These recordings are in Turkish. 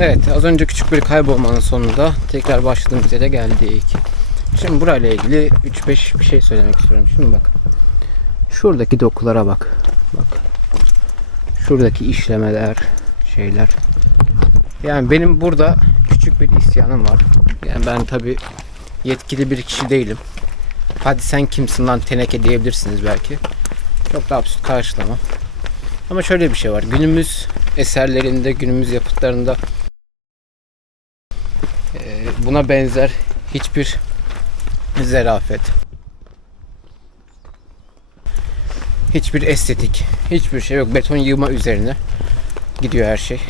Evet az önce küçük bir kaybolmanın sonunda tekrar başladığımız yere geldik. Şimdi burayla ilgili 3-5 bir şey söylemek istiyorum. Şimdi bak. Şuradaki dokulara bak. Bak. Şuradaki işlemeler, şeyler. Yani benim burada küçük bir isyanım var. Yani ben tabi yetkili bir kişi değilim. Hadi sen kimsin lan teneke diyebilirsiniz belki. Çok da absürt karşılamam. Ama şöyle bir şey var. Günümüz eserlerinde, günümüz yapıtlarında buna benzer hiçbir zerafet, hiçbir estetik, hiçbir şey yok. Beton yığma üzerine gidiyor her şey.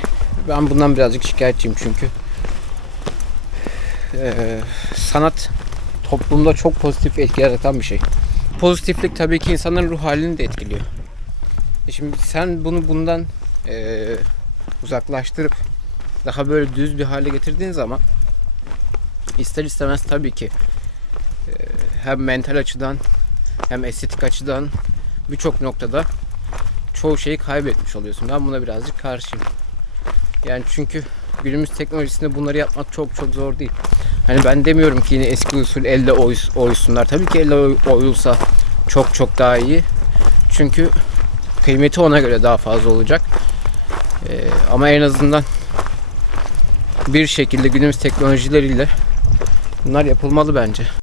Ben bundan birazcık şikayetçiyim çünkü e, sanat toplumda çok pozitif etki yaratan bir şey. Pozitiflik tabii ki insanların ruh halini de etkiliyor. E Şimdi sen bunu bundan e, uzaklaştırıp daha böyle düz bir hale getirdiğin zaman ister istemez tabii ki e, hem mental açıdan hem estetik açıdan birçok noktada çoğu şeyi kaybetmiş oluyorsun. Ben buna birazcık karşıyım. Yani çünkü günümüz teknolojisinde bunları yapmak çok çok zor değil. Hani ben demiyorum ki yine eski usul elle oy- oysunlar. Tabii ki elle oy- oyulsa çok çok daha iyi. Çünkü kıymeti ona göre daha fazla olacak. Ee, ama en azından bir şekilde günümüz teknolojileriyle bunlar yapılmalı bence.